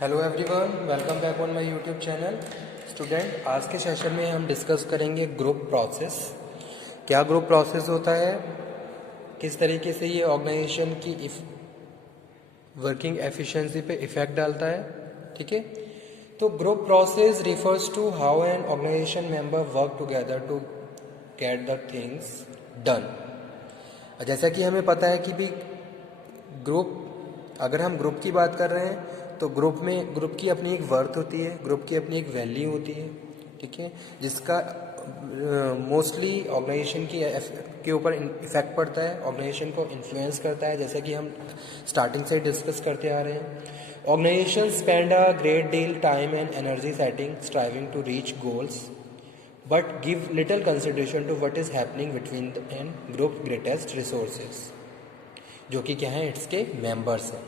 Hello everyone, welcome back on my YouTube channel. Student, आज के session में हम डिस्कस करेंगे ग्रुप प्रोसेस। क्या ग्रुप प्रोसेस होता है, किस तरीके से ये ऑर्गेनाइजेशन की वर्किंग एफिशिएंसी पे इफेक्ट डालता है। ठीक है, तो group process refers to how an organization member work together to get the things done. जैसा कि हमें पता है कि भी ग्रुप, अगर हम ग्रुप की बात कर रहे हैं तो ग्रुप की अपनी एक वर्थ होती है, ग्रुप की अपनी एक वैल्यू होती है। ठीक है, जिसका मोस्टली ऑर्गेनाइजेशन के ऊपर इफेक्ट पड़ता है, ऑर्गेनाइजेशन को इन्फ्लुएंस करता है, जैसा कि हम स्टार्टिंग से डिस्कस करते आ रहे हैं। Organization spend a great deal time and energy setting striving to reach goals but give little consideration to what is happening between the and group greatest resources, जो कि क्या है, इसके मेंबर्स हैं।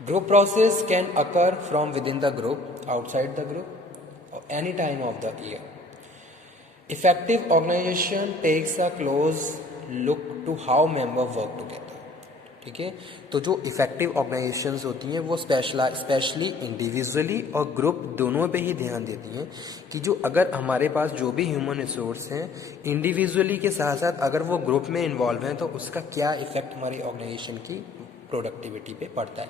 Group process can occur from within the group, outside the group, और any time of the year. Effective organization takes a close look to how member work together. ठीक है, तो जो इफेक्टिव ऑर्गेनाइजेशंस होती हैं वो specially individually और group दोनों पे ही ध्यान देती हैं कि जो अगर हमारे पास जो भी ह्यूमन रिसोर्स हैं इंडिविजुअली के साथ साथ अगर वो ग्रुप में इन्वॉल्व हैं तो उसका क्या इफेक्ट हमारी ऑर्गेनाइजेशन की प्रोडक्टिविटी पे पड़ता है,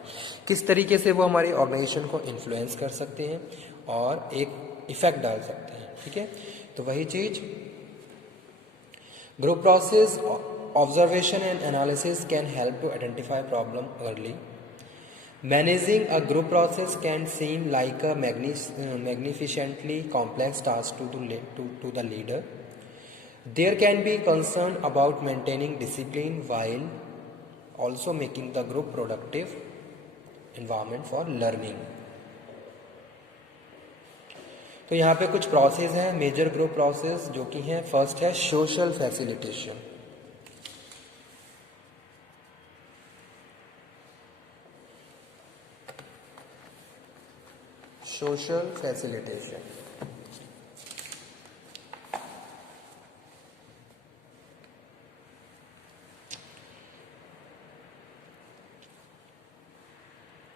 किस तरीके से वो हमारी ऑर्गेनाइजेशन को इन्फ्लुएंस कर सकते हैं और एक इफेक्ट डाल सकते हैं। ठीक है, तो वही चीज़ group process observation and analysis can help to identify problem early. Managing a group process can seem like a magnificently complex task to the leader. There can be concern about maintaining discipline while also making the group productive environment for learning. तो यहाँ पे कुछ process हैं, major group process, जो कि हैं, first है social facilitation. Social facilitation,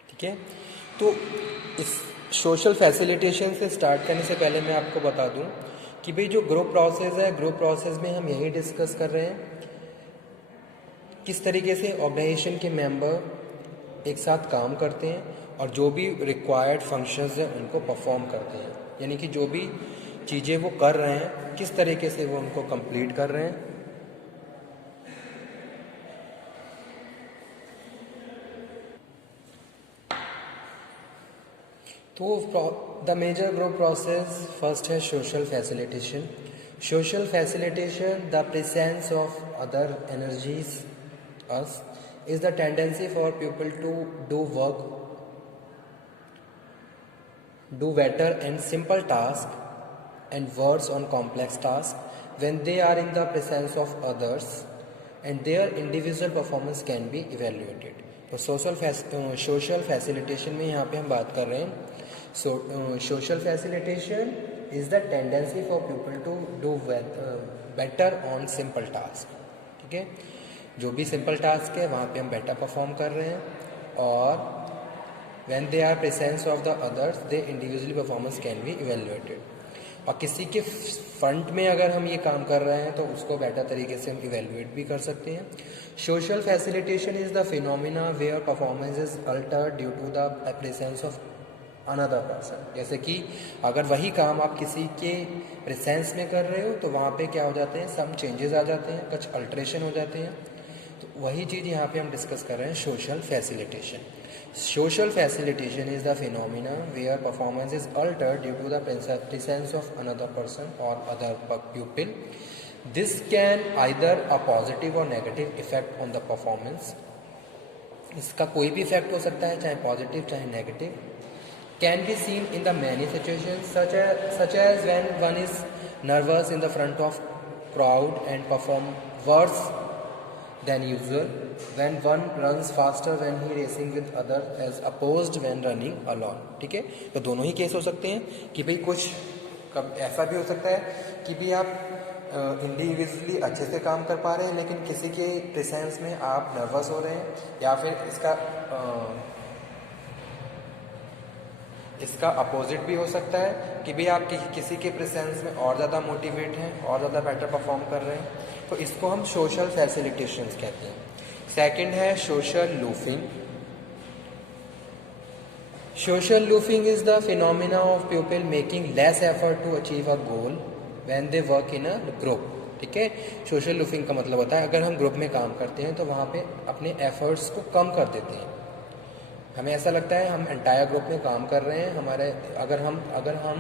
ठीक है। तो इस सोशल फैसिलिटेशन से स्टार्ट करने से पहले मैं आपको बता दूं कि भाई जो ग्रुप प्रोसेस है, ग्रुप प्रोसेस में हम यही डिस्कस कर रहे हैं किस तरीके से ऑर्गेनाइजेशन के मेंबर एक साथ काम करते हैं और जो भी रिक्वायर्ड फंक्शंस हैं उनको परफॉर्म करते हैं, यानी कि जो भी चीज़ें वो कर रहे हैं किस तरीके से वो उनको कंप्लीट कर रहे हैं। तो the major group process first है social facilitation. Social facilitation, the presence of other energies us is the tendency for people to do better and simple tasks and works on complex tasks when they are in the presence of others and their individual performance can be evaluated. तो social facilitation में यहाँ पे हम बात कर रहे हैं social facilitation is the tendency for people to do better on simple task. ठीक है, जो भी सिंपल टास्क है वहाँ पे हम बेटर परफॉर्म कर रहे हैं और when they are presence of the others they individually performance can be evaluated. और किसी के फ्रंट में अगर हम ये काम कर रहे हैं तो उसको बेटर तरीके से हम इवेल्युएट भी कर सकते हैं। Social facilitation is the phenomena where performance is altered due to the presence of another person. जैसे कि अगर वही काम आप किसी के प्रेजेंस में कर रहे हो तो वहाँ पे क्या हो जाते हैं, सम चेंजेस आ जाते हैं, कुछ अल्ट्रेशन हो जाते हैं। तो वही चीज़ यहाँ पे हम डिस्कस कर रहे हैं social facilitation. Social facilitation is the phenomena where performance is altered due to the presence of another person और other people. This can either a positive और negative effect on the performance. इसका कोई भी effect हो सकता है, चाहे positive चाहे negative. Can be seen in the many situations such as when one is nervous in the front of crowd and perform worse than usual, when one runs faster when he racing with others as opposed when running alone। ठीक है, तो दोनों ही case हो सकते हैं कि भाई कुछ कब ऐसा भी हो सकता है कि भी आप इंडिविजुअली अच्छे से काम कर पा रहे हैं लेकिन किसी के प्रेजेंस में आप नर्वस हो रहे हैं, या फिर इसका इसका अपोजिट भी हो सकता है कि भी आप किसी के प्रेजेंस में और ज़्यादा मोटिवेट हैं और ज़्यादा बेटर परफॉर्म कर रहे हैं, तो इसको हम सोशल फैसिलिटेशंस कहते हैं। सेकंड है social loafing. Social loafing is the phenomena of people making less effort to achieve a goal when they work in a group. ठीक है, सोशल लूफिंग का मतलब होता है अगर हम ग्रुप में काम करते हैं तो वहाँ पे अपने एफर्ट्स को कम कर देते हैं। हमें ऐसा लगता है हम एंटायर ग्रुप में काम कर रहे हैं, हमारे अगर हम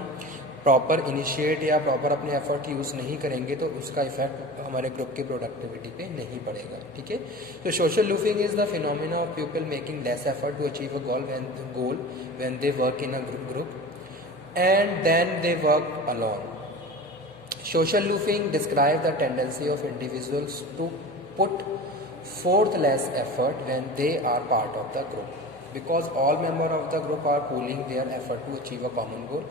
प्रॉपर इनिशिएट या प्रॉपर अपने एफर्ट यूज़ नहीं करेंगे तो उसका इफेक्ट हमारे ग्रुप की प्रोडक्टिविटी पे नहीं पड़ेगा। ठीक है, तो social loafing is the phenomena of people making less effort to achieve a goal when they work in a group and then they work alone. Social loofing describes the tendency of individuals to put forth less effort when they are part of the group, because all members of the group are pooling their effort to achieve a common goal.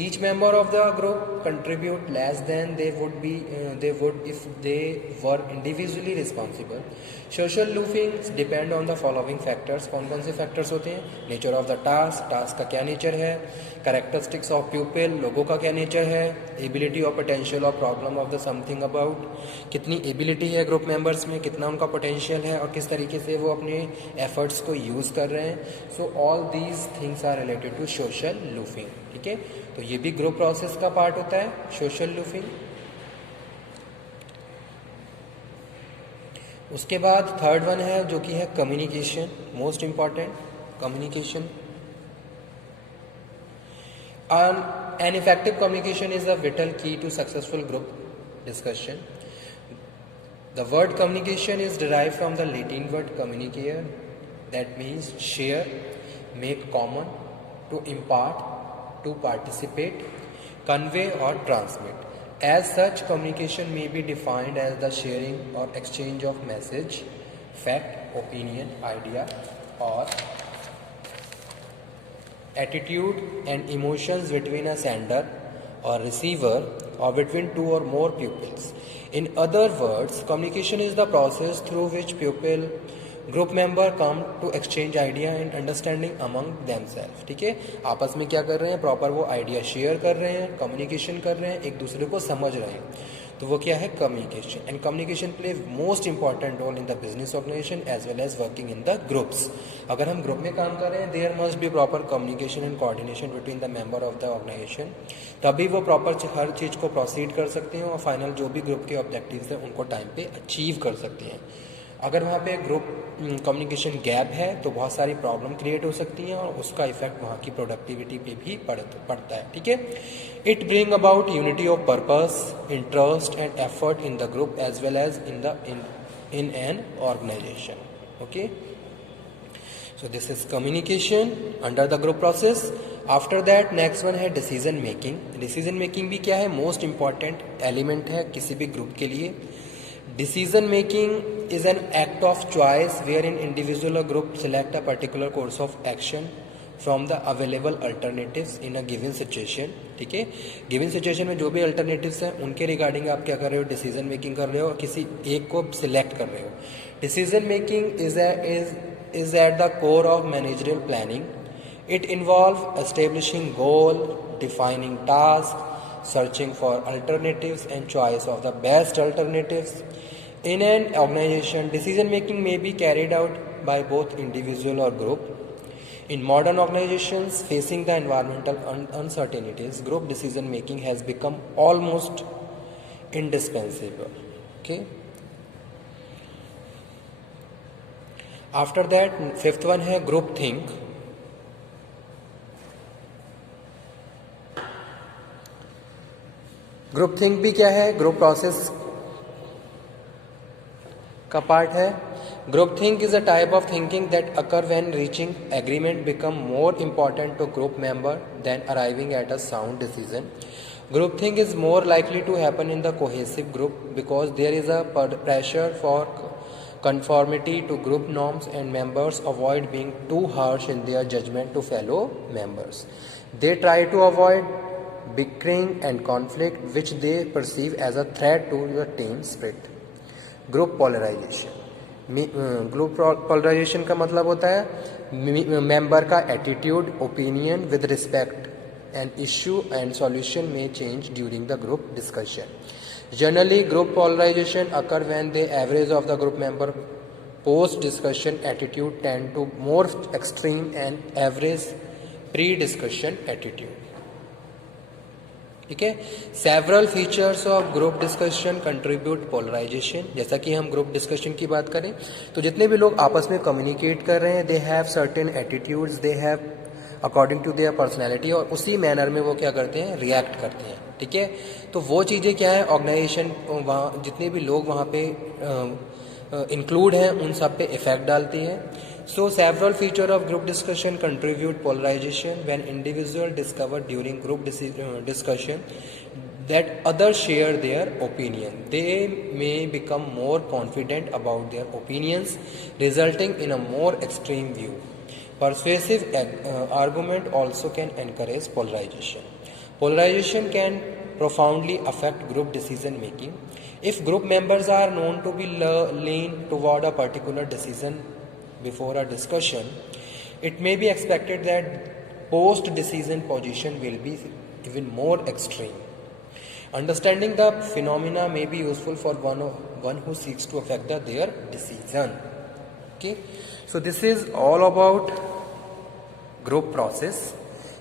Each member of the group contribute less than they would if they were individually responsible. Social loofing depend on the following factors. कौन कौन से factors होते हैं? Nature of the task का क्या nature है, characteristics of pupil, लोगों का क्या nature है, ability or potential or problem of the something about, कितनी ability है group members में, कितना उनका potential है और किस तरीके से वो अपने efforts को use कर रहे हैं. So all these things are related to social loofing. ठीक है, तो ये भी ग्रुप प्रोसेस का पार्ट होता है सोशल लूफिंग। उसके बाद थर्ड वन है जो कि है communication, most important communication. An effective communication is a vital key to successful group discussion. The word communication is derived from the Latin word communicare, that means share, make common, to impart, to participate, convey or transmit. As such, communication may be defined as the sharing or exchange of message, fact, opinion, idea or attitude and emotions between a sender or receiver or between two or more pupils. In other words, communication is the process through which group member come to exchange idea and understanding among themselves. ठीक है, आपस में क्या कर रहे हैं, proper वो idea share कर रहे हैं, कम्युनिकेशन कर रहे हैं, एक दूसरे को समझ रहे हैं, तो वो क्या है communication. And communication play most important role in the business organization as well as working in the groups. अगर हम ग्रुप में काम कर रहे हैं there must be proper communication and coordination between the member of the organization, तभी वो proper हर चीज़ को प्रोसीड कर सकते हैं और फाइनल जो भी ग्रुप के ऑब्जेक्टिव्स हैं उनको टाइम पे अचीव कर सकते हैं। अगर वहाँ पे ग्रुप कम्युनिकेशन गैप है तो बहुत सारी प्रॉब्लम क्रिएट हो सकती हैं और उसका इफेक्ट वहाँ की प्रोडक्टिविटी पे भी पड़ता है। ठीक है, it bring about unity of purpose, interest and effort in the group as well as in an organization. Okay, so this is communication under the group process. After that next one है decision making. Decision making भी क्या है, most important element है किसी भी group के लिए। Decision making is an act of choice wherein individual or group select a particular course of action from the available alternatives in a given situation. ठीक है, गिवन सिचुएशन में जो भी अल्टरनेटिव्स हैं उनके रिगार्डिंग आप क्या कर रहे हो, डिसीजन मेकिंग कर रहे हो और किसी एक को सिलेक्ट कर रहे हो। Decision making is at the core of managerial planning. It involve establishing goal, defining task, searching for alternatives and choice of the best alternatives. In an organization, decision making may be carried out by both individual or group. In modern organizations facing the environmental uncertainties, group decision making has become almost indispensable. Okay. After that, fifth one है group think. Group think भी क्या है, group process का part है। Group think is a type of thinking that occur when reaching agreement become more important to group member than arriving at a sound decision. Group think is more likely to happen in the cohesive group because there is a pressure for conformity to group norms and members avoid being too harsh in their judgment to fellow members. They try to avoid bickering and conflict which they perceive as a threat to the team spirit. Group polarization. Group polarization का मतलब होता है member का attitude, opinion with respect and issue and solution में change during the group discussion. Generally group polarization occur when the average of the group member post discussion attitude tend to more extreme and average pre discussion attitude. ठीक है. Several features of group discussion contribute polarization. जैसा कि हम group discussion की बात करें तो जितने भी लोग आपस में कम्युनिकेट कर रहे हैं they have certain attitudes, they have according to their personality, और उसी मैनर में वो क्या करते हैं, रिएक्ट करते हैं. ठीक है. तो वो चीज़ें क्या है, ऑर्गेनाइजेशन वहाँ जितने भी लोग वहाँ पे इंक्लूड हैं उन सब पे इफेक्ट डालती है. So several feature of group discussion contribute polarization when individual discover during group discussion that others share their opinion. They may become more confident about their opinions, resulting in a more extreme view. Persuasive argument also can encourage polarization. Polarization can profoundly affect group decision making. If group members are known to be lean toward a particular decision before a discussion, it may be expected that post-decision position will be even more extreme. Understanding the phenomena may be useful for one who seeks to affect their decision. Okay, so this is all about group process.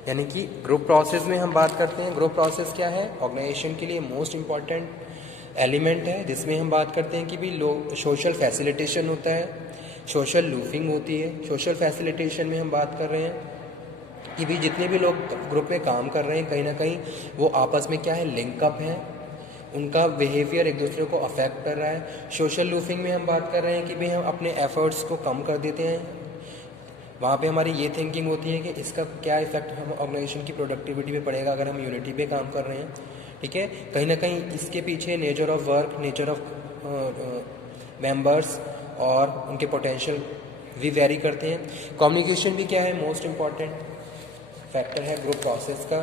यानी कि group process में हम बात करते हैं. Group process क्या है, organisation के लिए मोस्ट इम्पॉर्टेंट एलिमेंट है, जिसमें हम बात करते हैं कि भी लोग सोशल फैसिलिटेशन होता है, सोशल लूफिंग होती है. सोशल फैसिलिटेशन में हम बात कर रहे हैं कि भी जितने भी लोग ग्रुप में काम कर रहे हैं कहीं ना कहीं वो आपस में क्या है, लिंकअप है, उनका बिहेवियर एक दूसरे को अफेक्ट कर रहा है. सोशल लूफिंग में हम बात कर रहे हैं कि भी हम अपने एफर्ट्स को कम कर देते हैं. वहाँ पे हमारी ये थिंकिंग होती है कि इसका क्या इफेक्ट हम ऑर्गेनाइजेशन की प्रोडक्टिविटी पे पड़ेगा अगर हम यूनिटी पे काम कर रहे हैं. ठीक है. कहीं ना कहीं इसके पीछे nature of work, nature of members और उनके पोटेंशियल भी वेरी करते हैं. कम्युनिकेशन भी क्या है, मोस्ट इम्पॉर्टेंट फैक्टर है ग्रुप प्रोसेस का,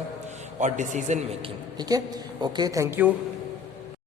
और डिसीजन मेकिंग. ठीक है. Okay, thank you.